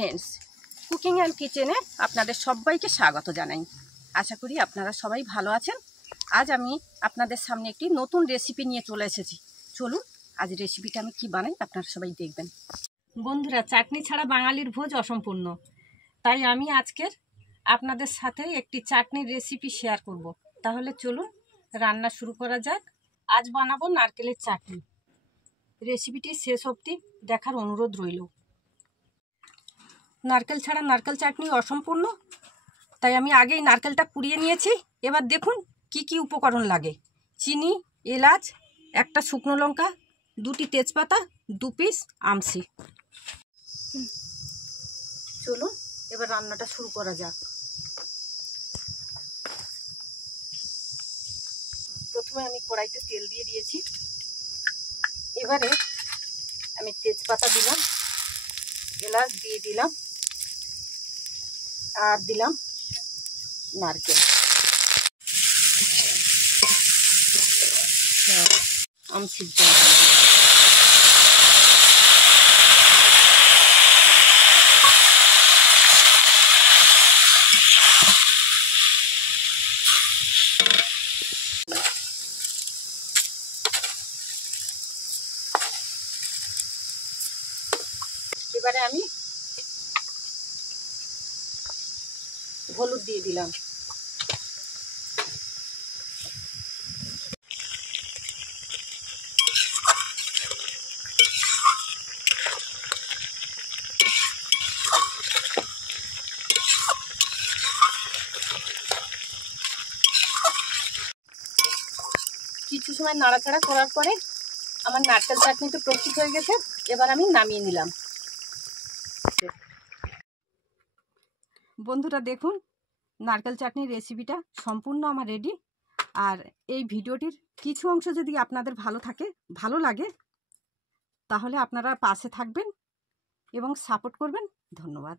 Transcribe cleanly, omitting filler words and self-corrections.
Friends, cooking and কিচেনে আপনাদের সবাইকে স্বাগত জানাই। আশা করি আপনারা সবাই ভালো আছেন। আজ আমি আপনাদের সামনে একটি নতুন রেসিপি নিয়ে চলে এসেছি। চলুন আজ রেসিপিটা আমি কি বানাই আপনারা সবাই দেখবেন। বন্ধুরা, চাটনি ছাড়া বাঙালির ভোজ অসম্পূর্ণ, তাই আমি আজকের আপনাদের সাথে একটি চাটনির রেসিপি শেয়ার করব। তাহলে চলুন রান্না শুরু করা যাক। আজ বানাবো নারকেলের চাটনি। রেসিপিটি শেষ অবধি দেখার অনুরোধ রইল। নারকেল ছাড়া নারকেল চাটনি অসম্পূর্ণ, তাই আমি আগেই নারকেলটা কুড়িয়ে নিয়েছি। এবার দেখুন কি কি উপকরণ লাগে। চিনি, এলাচ, একটা শুকনো লঙ্কা, 2টি তেজপাতা, 2 পিস আমসি। চলুন এবার রান্নাটা শুরু করা যাক। প্রথমে আমি কড়াইতে তেল দিয়ে দিয়েছি। এবারে আমি তেজপাতা দিলাম, এলাচ দিয়ে দিলাম, আর দিলাম নারকেল, আমসির জল। এবারে আমি হলুদ দিয়ে দিলাম, কিছু সময় নাড়াচাড়া করার পরে আমার নারকেল চাটনি তো প্রস্তুত হয়ে গেছে। এবার আমি নামিয়ে নিলাম। বন্ধুরা দেখুন, নারকেল চাটনির রেসিপিটা সম্পূর্ণ আমার রেডি। আর এই ভিডিওটির কিছু অংশ যদি আপনাদের ভালো লাগে, তাহলে আপনারা পাশে থাকবেন এবং সাপোর্ট করবেন। ধন্যবাদ।